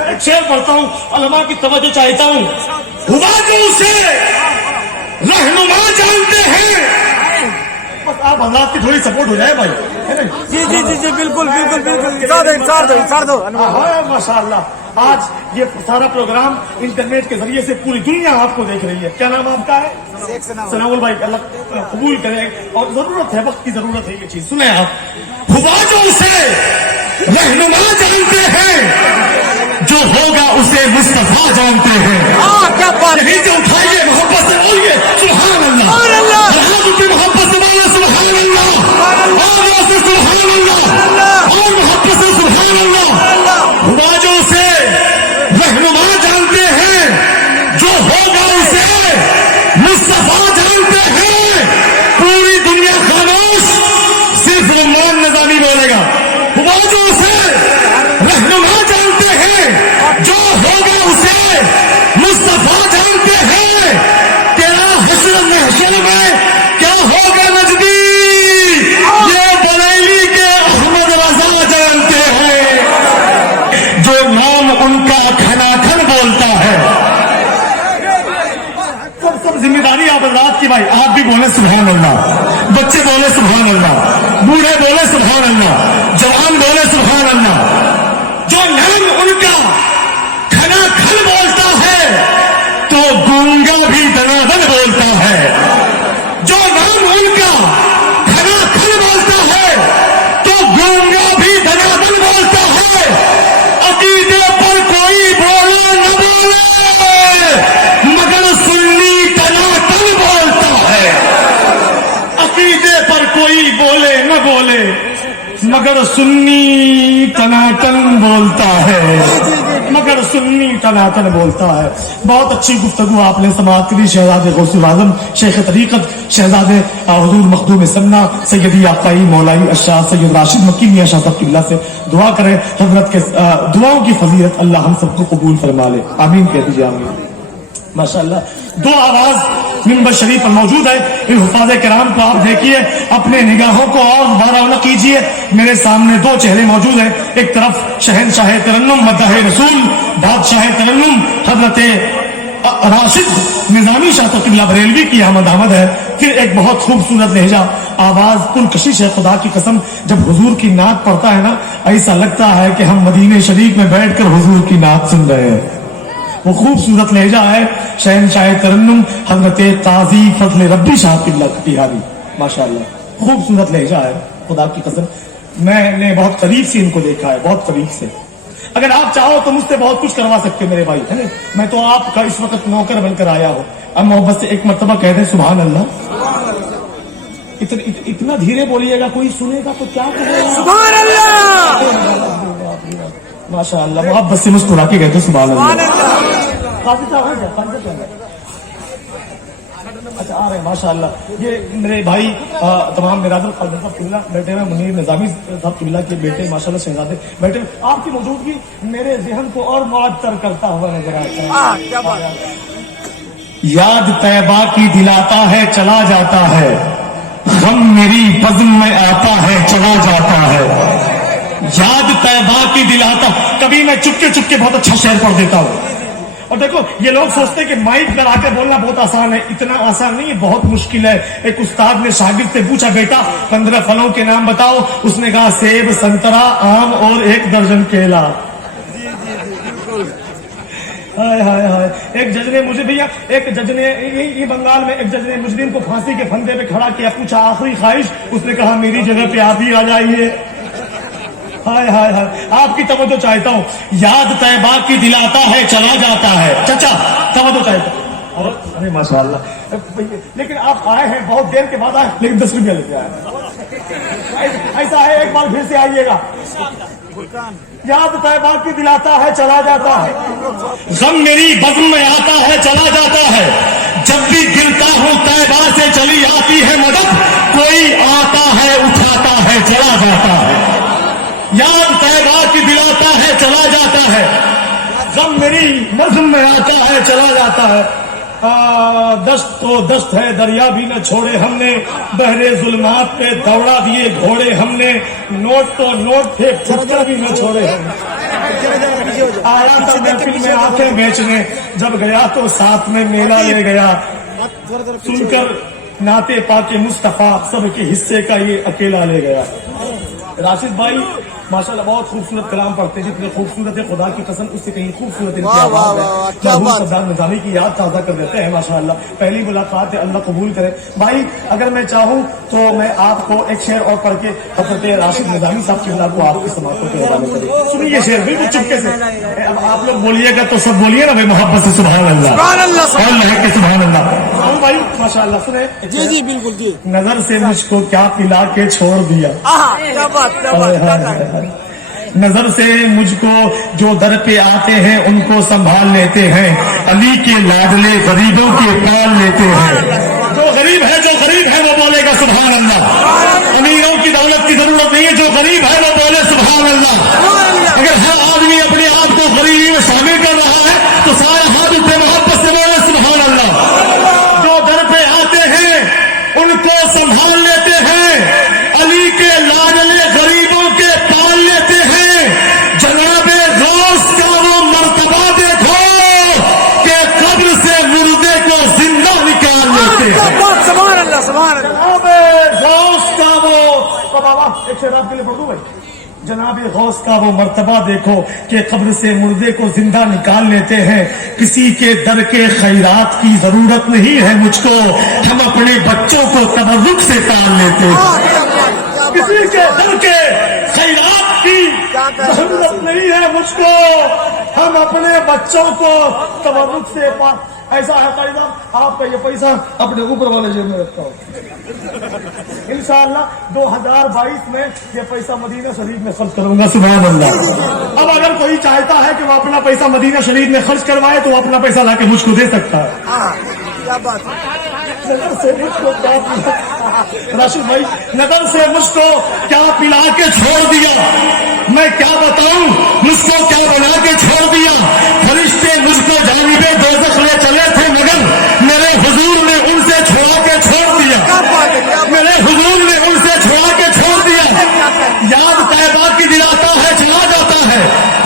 میں ایک شعر پڑھتا ہوں، علماء کی توجہ چاہتا ہوں. ہوا جو اسے رہنما جانتے ہیں. بس آپ حضرات کی تھوڑی سپورٹ ہو جائے بھائی. جی جی جی جی بالکل بالکل بالکل. ماشاء اللہ. آج یہ سارا پروگرام انٹرنیٹ کے ذریعے سے پوری دنیا آپ کو دیکھ رہی ہے. کیا نام آپ کا ہے؟ ثناء بھائی. اللہ قبول کرے. اور ضرورت ہے، وقت کی ضرورت ہے یہ چیز. سنیں آپ. ہوا جو اسے رہنما جانتے ہیں، جو ہوگا اسے مصطفیٰ جانتے ہیں. کیا بات ہے. جو اٹھائیے محبت سے بولیے سبحان اللہ. کی محبت سے بولے سبحان اللہ. اور سے سبحان اللہ. اور محبت سے سبحان اللہ. ہوا جو اسے رہنما جانتے ہیں، جو ہوگا اسے مصطفیٰ جانتے ہیں. پوری دنیا خاموش، صرف رحمان نظامی بولے گا. ہوا جو اسے رہنما جانتے ہیں، جو ہوگا اسے مصطفیٰ جانتے ہیں. تیرا حشر محشر میں کیا ہوگا نجدی، یہ بریلی کے احمد رضا جانتے ہیں. جو نام ان کا کھنا کھن بولتا ہے. سب ذمہ داری آپ رات کی بھائی. آپ بھی بولے سبحان اللہ، بچے بولے سبحان اللہ، بوڑھے بولے سبحان اللہ، جوان بولے سبحان اللہ. جو نام ان کا کھنا کھن بولتا ہے تو گونگا بھی دنادن بولتا ہے. جو نام ان کا کھنا کھن بولتا ہے تو گونگا بھی دنادن بولتا ہے. عقیدے پر کوئی بولے نہ بولے مگر سنی ٹناٹن بولتا ہے. عقیدے پر کوئی بولے نہ بولے مگر سنی ٹناٹن بولتا ہے. مگر سنی ٹناٹن بولتا ہے. بہت اچھی گفتگو آپ نے سماعت کی. شہزاد غوث اعظم شیخ طریقت شہزاد حضور مخدوم سنہ سیدی آقائی مولائی الشاہ سید راشد مکی میاں شاہ صاحب قبلہ سے دعا کریں حضرت کے دعاؤں کی فضیلت اللہ ہم سب کو قبول فرما لے. آمین کہہ دیجیے. آمین. ماشاءاللہ. دو آواز منبر شریف پر موجود ہے. ان حفاظ کرام کو آپ دیکھیے، اپنے نگاہوں کو اور بارہ کیجیے. میرے سامنے دو چہرے موجود ہیں. ایک طرف شہنشاہ ترنم مداح رسول بادشاہ ترنم حضرت راشد نظامی شاہ قبلہ بریلوی کی آمد ہے. پھر ایک بہت خوبصورت لہجہ آواز پرکشش ہے. خدا کی قسم جب حضور کی نعت پڑھتا ہے نا، ایسا لگتا ہے کہ ہم مدینے شریف میں بیٹھ کر حضور کی نعت سن رہے ہیں. وہ خوبصورت لہجہ ہے شہنشاہ ترنم حضرت قاضی فضل ربی شاہ قبلہ بہاری. ماشاءاللہ خوبصورت لہجہ ہے. خدا کی قسم میں نے بہت قریب سے ان کو دیکھا ہے، بہت قریب سے. اگر آپ چاہو تو مجھ سے بہت کچھ کروا سکتے میرے بھائی، ہے نا. میں تو آپ کا اس وقت نوکر بن کر آیا ہوں. اب محبت سے ایک مرتبہ کہہ دیں سبحان اللہ. اتنا دھیرے بولیے گا، کوئی سنے گا تو کیا کرے گا. سبحان اللہ. ماشاء اللہ. محبت سے مسکرا کے کہتے سبحان اللہ. اچھا آ رہے ہیں. ماشاء اللہ. یہ میرے بھائی تمام برادر خالد صاحب قبلہ بیٹھے ہوئے، منیر نظامی صاحب قبلہ کے بیٹے ماشاء اللہ شہزادے بیٹھے. آپ کی موجودگی میرے ذہن کو اور معطر کرتا ہوا نظر آتا ہے. یاد طیبہ کی دلاتا ہے چلا جاتا ہے، غم میری بزم میں آتا ہے چلا جاتا ہے. یاد طیبہ کی دلاتا. کبھی میں چپکے چپکے بہت اچھا شعر پڑھ دیتا ہوں. اور دیکھو یہ لوگ سوچتے کہ مائک لگا کے بولنا بہت آسان ہے. اتنا آسان نہیں ہے، بہت مشکل ہے. ایک استاد نے شاگرد سے پوچھا بیٹا 15 پھلوں کے نام بتاؤ. اس نے کہا سیب، سنترا، آم اور 1 درجن کیلا. ہائے ہائے ہائے. ایک جج نے مجھے بھیا ایک جج نے یہ بنگال میں ایک جج نے مجرم کو پھانسی کے پھندے پہ کھڑا کیا. پوچھا آخری خواہش. اس نے کہا میری جگہ پہ آپ ہی آ جائیے. ہائے ہائے ہائے. آپ کی توجہ چاہتا ہوں. یاد طیبہ کی دلاتا ہے چلا جاتا ہے. چچا توجہ چاہتا ہوں. ارے ماشاء اللہ. لیکن آپ آئے ہیں بہت دیر کے بعد آئے، لیکن 10 روپیہ لے کے آئے. ایسا ہے ایک بار پھر سے آئیے گا. یاد طیبہ کی دلاتا ہے چلا جاتا ہے، غم میری بزم میں آتا ہے چلا جاتا ہے. جب بھی گرتا ہوں طیبہ سے چلی آتی ہے مدد، کوئی آتا ہے اٹھاتا ہے چلا جاتا ہے. یاد طیبہ کی دلاتا ہے چلا جاتا ہے، غم میری بزم میں آتا ہے چلا جاتا ہے. دست تو دست ہے دریا بھی نہ چھوڑے ہم نے، بحر ظلمات پہ دوڑا دیے گھوڑے ہم نے. نوٹ تو نوٹ تھے پھٹکر بھی نہ چھوڑے ہم نے. आया था महफिल में आंखें बेचने, जब गया तो साथ में मेला ले गया, सुनकर नाते पाके मुस्तफा सबके हिस्से का ये अकेला ले गया। राशिद भाई माशाल्लाह बहुत खूबसूरत कलाम पढ़ते हैं, जितने खूबसूरत है खुदा की कसम उससे कहीं खूबसूरत इनकी आवाज है। सरदार निजामी की याद ताज़ा कर देते हैं माशाल्लाह। पहली मुलाकात है, अल्लाह कबूल करे। भाई अगर मैं चाहूँ तो मैं आपको एक शेर और पढ़ के हज़रत राशिद निजामी साहब की को आपकी समातों के हवाले करूँ। सुनिए शेर बिल्कुल चुपके से, अब आप लोग बोलिएगा तो सब बोलिए ना भाई मोहब्बत से सुभान अल्लाह, और महक के सुभान अल्लाह। भाई माशाल्लाह सुने। जी जी बिल्कुल जी। नजर से मुझको क्या पिला के छोड़ दिया, क्या बात नजर से मुझको जो दर पे आते हैं उनको संभाल लेते हैं, अली के लाडले गरीबों के पाल लेते हैं। जो गरीब है वो बोलेगा सुभान अल्लाह। अमीरों की दौलत की जरूरत नहीं है, जो गरीब है वो बोले सुभान अल्लाह। अगर हर आदमी अपने आप को गरीबी में शामिल कर रहा है तो सारा हाथ उठे मोहब्बत से बोले सुभान अल्लाह। जो दर पे आते हैं उनको संभाल लेते हैं, अली के लाडले गरीबों के पाल लेते हैं। जनाबे गौस का वो मर्तबा देखो कि कब्र से मुर्दे को जिंदा निकाल लेते हैं। जनाबे गौस का वो बाबा एक शेर आपके लिए पढ़ दूं भाई। जनाबे गौस का वो मर्तबा देखो कि कब्र से मुर्दे को जिंदा निकाल लेते हैं। किसी के दर के खैरात की जरूरत नहीं है मुझको, हम अपने बच्चों को तबर्रुक से पाल लेते हैं। किसी के दर के खैरात की जरूरत नहीं है मुझको, हम अपने बच्चों को तबर्रुक से पाल। ऐसा है काजी साहब, आपका ये पैसा अपने ऊपर वाले जेब में रखता हूँ। इंशाअल्लाह 2022 में ये पैसा मदीना शरीफ में खर्च करूंगा सुभान अल्लाह। अब अगर कोई चाहता है कि वो अपना पैसा मदीना शरीफ में खर्च करवाए तो वो अपना पैसा लाके मुझको दे सकता है। क्या बात नजर से मुझको क्या राशिद भाई, नजर से मुझको क्या पिला के छोड़ दिया, मैं क्या बताऊं मुझको क्या बना के छोड़ दिया। फरिश्ते मुझको जानिबे दोज़ख ले चले थे मगर मेरे हुजूर ने उनसे छुड़ा के छोड़ दिया, मेरे हुजूर ने उनसे छुड़ा के छोड़ दिया। याद तैबा की दिलाता है चला जाता है,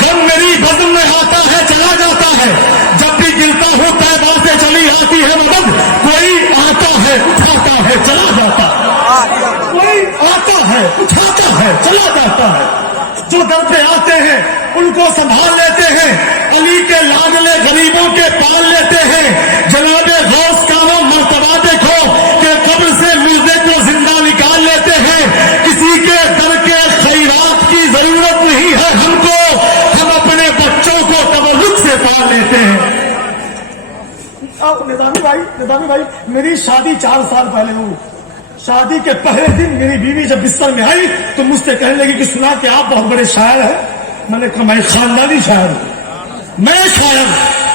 गम मेरी बज़म में आता है चला जाता है। जब भी गिरता हूँ तैबा से चली आती है मदद, कोई आता है उठाता है चला जाता है, कोई आता है उठाता है चला जाता है। जो दर पे आते हैं उनको संभाल लेते हैं, अली के लाडले गरीबों के पाल लेते हैं। जनाबे गौस का वो मर्तबा देखो कि कब्र से मुर्दे को जिंदा निकाल लेते हैं। किसी के दर के खैरात की जरूरत नहीं है हमको, हम अपने बच्चों को तबर्रुक से पाल लेते हैं। निजामी भाई मेरी शादी 4 साल पहले हुई। शादी के पहले दिन मेरी बीवी जब बिस्तर में आई तो मुझसे कहने लगी कि सुना कि आप बहुत बड़े शायर हैं। मैंने कहा मैं खानदानी शायर हूं, मैं शायर,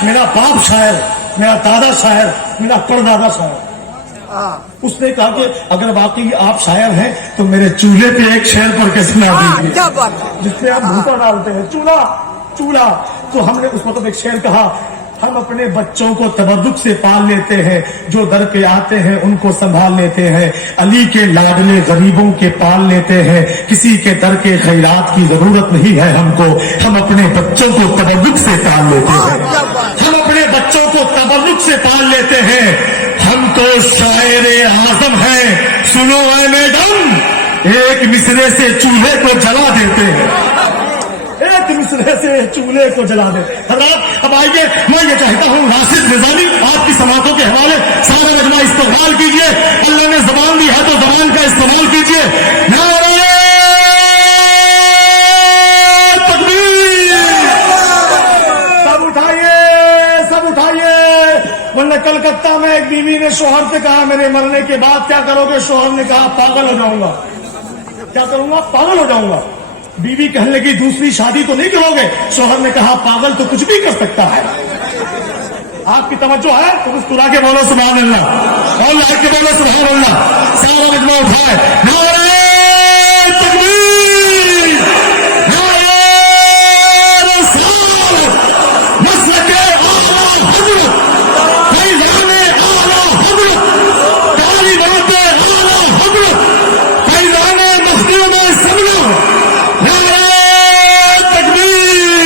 मेरा बाप शायर, मेरा दादा शायर, मेरा परदादा शायर। उसने कहा कि अगर वाकई आप शायर हैं तो मेरे चूल्हे पे एक शेर पढ़ के सुना दीजिए, जिससे आप भूसा डालते हैं चूल्हा। तो हमने उस वक्त एक शेर कहा, हम अपने बच्चों को तबर्रुक से पाल लेते हैं, जो दर पे आते हैं उनको संभाल लेते हैं, अली के लाडले गरीबों के पाल लेते हैं। किसी के दर के खैरात की जरूरत नहीं है हमको, हम अपने बच्चों को तबर्रुक से पाल लेते हैं, हम अपने बच्चों को तबर्रुक से पाल लेते हैं। हम तो शायर आजम हैं, सुनो ऐ मैडम, एक मिसरे से चूल्हे को जला देते हैं, एक मिसरे से चूल्हे को जला दे। अब आइए, मैं ये चाहता हूँ राशिद निजामी आपकी समातों के हवाले सारा मजमा इस्तेमाल कीजिए। अल्लाह ने जबान दी है तो जबान का इस्तेमाल कीजिए। नारे तकबीर, सब उठाइए। वरना कलकत्ता में एक बीवी ने शोहर से कहा मेरे मरने के बाद क्या करोगे? शोहर ने कहा पागल हो जाऊंगा। क्या करूंगा? पागल हो जाऊंगा। बीवी कहने लगी दूसरी शादी तो नहीं करोगे? शोहर ने कहा पागल तो कुछ भी कर सकता है। आपकी तवज्जो है तो मुस्कुरा के बोलो सुभान अल्लाह, और लाइक के बोलो सुभान अल्लाह। सारा मजमा उठाए, नारे तकबीर, नारे रिसालत, मसलके आला हज़रत, फैज़ाने आला हज़रत, तालिबाते आला हज़रत, फैज़ाने मखदूम सबना, नारे तकबीर,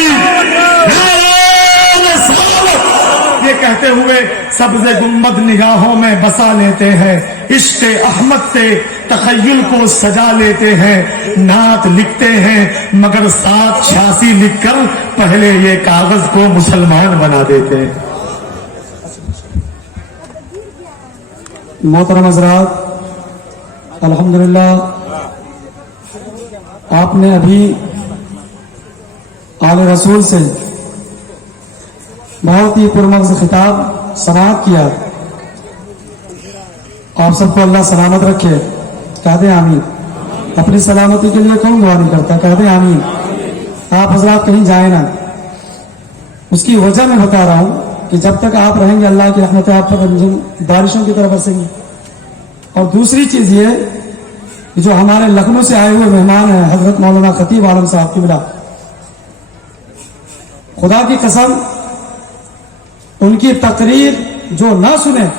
कहते हुए सब्ज़ गुंबद निगाहों में बसा लेते हैं, इश्क़ अहमद से तखय्युल को सजा लेते हैं, नात लिखते हैं मगर 786 लिखकर पहले ये कागज को मुसलमान बना देते हैं। मोहतरम हज़रात, अल्हम्दुलिल्लाह आपने अभी आले रसूल से बहुत ही पुरमग़ज़ खिताब समाअत किया। आप सबको अल्लाह सलामत रखे, कह दें आमीन। अपनी सलामती के लिए कौन दुआ नहीं करता, कह दें आमीन। आप हज़रात कहीं जाए ना, उसकी वजह मैं बता रहा हूं कि जब तक आप रहेंगे अल्लाह की रहमत आप पर बारिशों की तरह बरसेंगी। और दूसरी चीज ये कि जो हमारे लखनऊ से आए हुए मेहमान हैं हजरत मौलाना खतीब आलम साहब की मिला, खुदा की कसम उनकी तकरीर जो ना सुने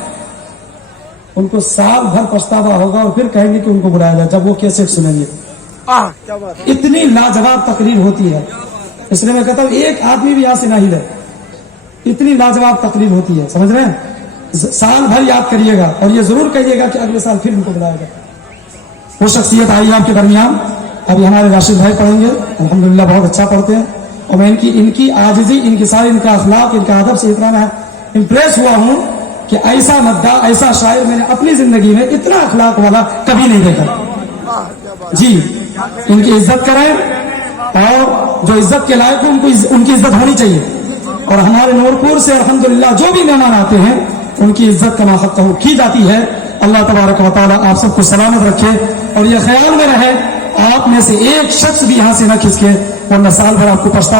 उनको साल भर पछतावा होगा और फिर कहेंगे कि उनको बुलाया जाए जब वो कैसेट सुनेंगे। क्या बात है। इतनी लाजवाब तकरीर होती है, इसलिए मैं कहता हूं एक आदमी भी यहां से ना हिले, इतनी लाजवाब तकरीर होती है, समझ रहे हैं। साल भर याद करिएगा और ये जरूर कहिएगा कि अगले साल फिर उनको बुलाएगा। वो शख्सियत आई आपके दरमियान, अभी हमारे राशिद भाई पढ़ेंगे, अल्हम्दुलिल्लाह बहुत अच्छा पढ़ते हैं। और मैं इनकी आजिजी, इनकी सारी, इनका अखलाक, इनका अदब से इतना मैं इंप्रेस हुआ हूं कि ऐसा मद्दा, ऐसा शायर मैंने अपनी जिंदगी में इतना अखलाक वाला कभी नहीं देखा। जी, इनकी इज्जत करें और जो इज्जत के लायक हो उनकी इज्जत होनी चाहिए। और हमारे नूरपुर से अल्हम्दुलिल्लाह जो भी मेहमान आते हैं उनकी इज्जत कमा हक़ की जाती है। अल्लाह तबारक व तआला आप सबको सलामत रखे और ये ख्याल में रहे आप में से एक शख्स भी यहां से न खिसके, वरना साल भर आपको पछता